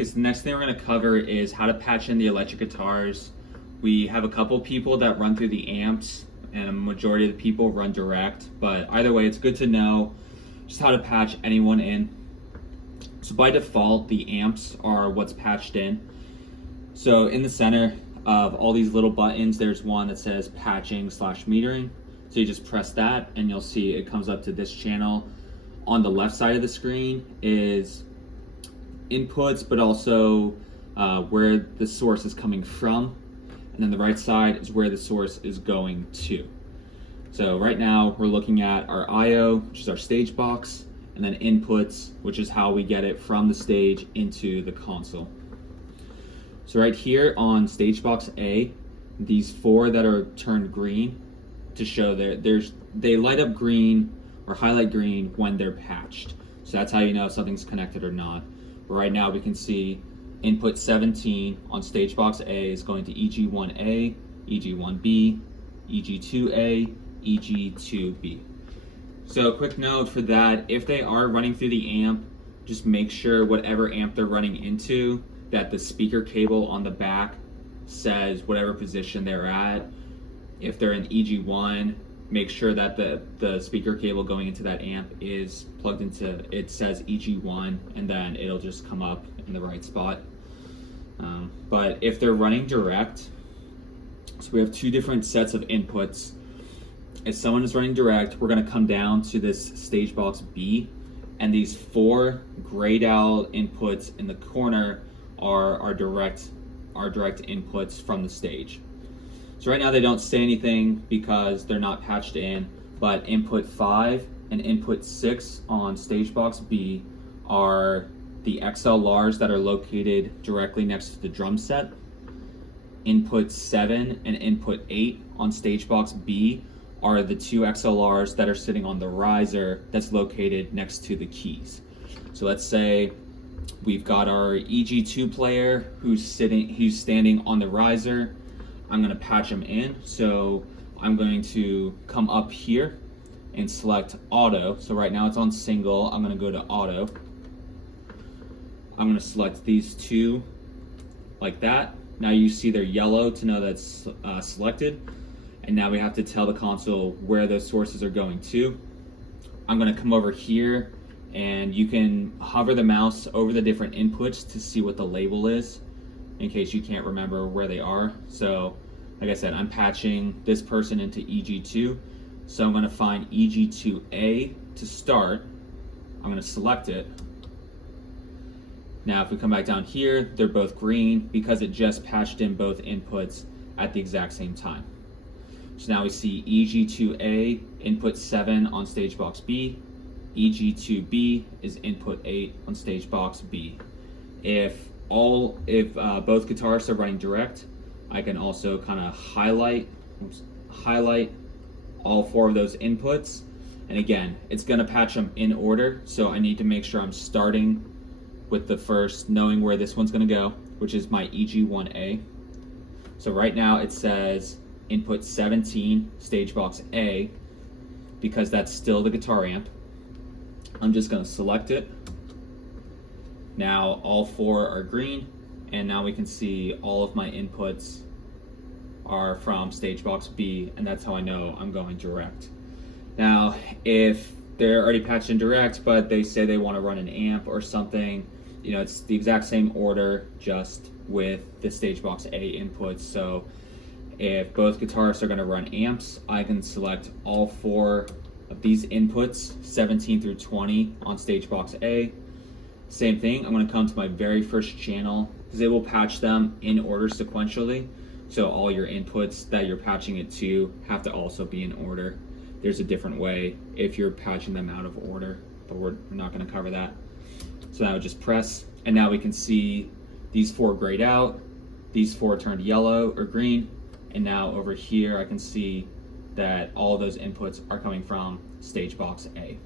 Okay, so the next thing we're going to cover is how to patch in the electric guitars. We have a couple people that run through the amps, and a majority of the people run direct, but either way, it's good to know just how to patch anyone in. So by default, the amps are what's patched in. So in the center of all these little buttons, there's one that says patching/metering. So you just press that and you'll see it comes up to this channel. On the left side of the screen is inputs, but also where the source is coming from. And then the right side is where the source is going to. So right now we're looking at our I/O, which is our stage box, and then inputs, which is how we get it from the stage into the console. So right here on stage box A, these four that are turned green to show they light up green or highlight green when they're patched. So that's how you know if something's connected or not. But right now we can see input 17 on stage box A is going to EG1A, EG1B, EG2A, EG2B. So a quick note for that, if they are running through the amp, just make sure whatever amp they're running into, that the speaker cable on the back says whatever position they're at. If they're in EG1, make sure that the speaker cable going into that amp is plugged into, it says EG1, and then it'll just come up in the right spot. But if they're running direct, so we have two different sets of inputs. If someone is running direct, we're going to come down to this stage box B, and these four grayed out inputs in the corner are our direct inputs from the stage. So right now they don't say anything because they're not patched in, but input 5 and input 6 on stage box B are the XLRs that are located directly next to the drum set. Input 7 and input 8 on stage box B are the two XLRs that are sitting on the riser that's located next to the keys. So let's say we've got our EG2 player who's standing on the riser. I'm going to patch him in, so I'm going to come up here and select auto. So right now it's on single, I'm going to go to auto. I'm going to select these two like that. Now you see they're yellow to know that's selected. And now we have to tell the console where those sources are going to. I'm going to come over here, and you can hover the mouse over the different inputs to see what the label is in case you can't remember where they are. So like I said, I'm patching this person into EG2. So I'm going to find EG2A to start. I'm going to select it. Now if we come back down here, they're both green because it just patched in both inputs at the exact same time. So now we see EG2A input 7 on stage box B, EG2B is input 8 on stage box B. If both guitarists are running direct, I can also kind of highlight all four of those inputs. And again, it's going to patch them in order, so I need to make sure I'm starting with the first, knowing where this one's going to go, which is my EG1A. So right now it says input 17, stage box A, because that's still the guitar amp. I'm just going to select it. Now all four are green, and now we can see all of my inputs are from stage box B, and that's how I know I'm going direct. Now, if they're already patched in direct, but they say they want to run an amp or something, you know, it's the exact same order, just with the stage box A inputs. So if both guitarists are going to run amps, I can select all four of these inputs, 17 through 20 on stage box A. Same thing, I'm going to come to my very first channel because it will patch them in order sequentially. So all your inputs that you're patching it to have to also be in order. There's a different way if you're patching them out of order, but we're not going to cover that. So now just press, and now we can see these four grayed out, these four turned yellow or green, and now over here I can see that all of those inputs are coming from stage box A.